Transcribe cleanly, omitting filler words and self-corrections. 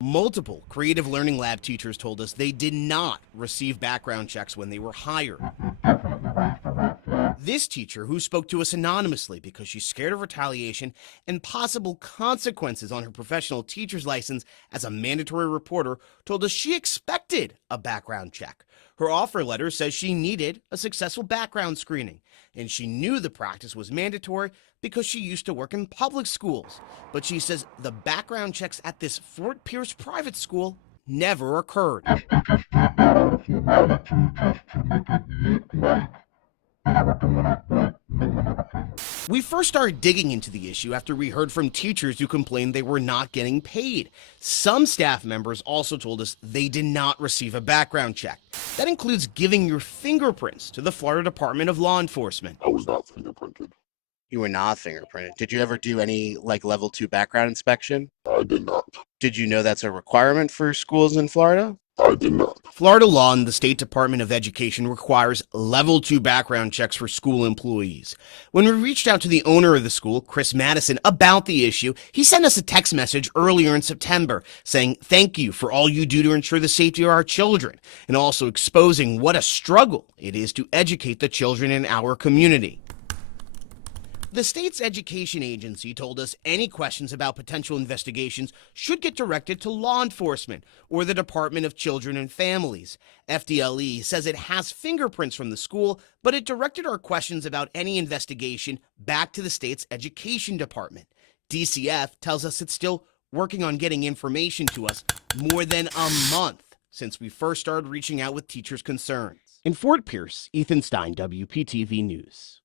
Multiple Creative Learning Lab teachers told us they did not receive background checks when they were hired. This teacher, who spoke to us anonymously because she's scared of retaliation and possible consequences on her professional teacher's license as a mandatory reporter, told us she expected a background check. Her offer letter says she needed a successful background screening, and she knew the practice was mandatory because she used to work in public schools. But she says the background checks at this Fort Pierce private school never occurred. We first started digging into the issue after we heard from teachers who complained they were not getting paid. Some staff members also told us they did not receive a background check. That includes giving your fingerprints to the Florida Department of Law Enforcement. I was not fingerprinted. You were not fingerprinted. Did you ever do any level 2 background inspection? I did not. Did you know that's a requirement for schools in Florida? I did not. Florida law and the State Department of Education requires level 2 background checks for school employees. When we reached out to the owner of the school, Chris Madison, about the issue, he sent us a text message earlier in September saying, "Thank you for all you do to ensure the safety of our children," and also exposing what a struggle it is to educate the children in our community. The state's education agency told us any questions about potential investigations should get directed to law enforcement or the Department of Children and Families. FDLE says it has fingerprints from the school, but it directed our questions about any investigation back to the state's education department. DCF tells us it's still working on getting information to us more than a month since we first started reaching out with teachers' concerns. In Fort Pierce, Ethan Stein, WPTV News.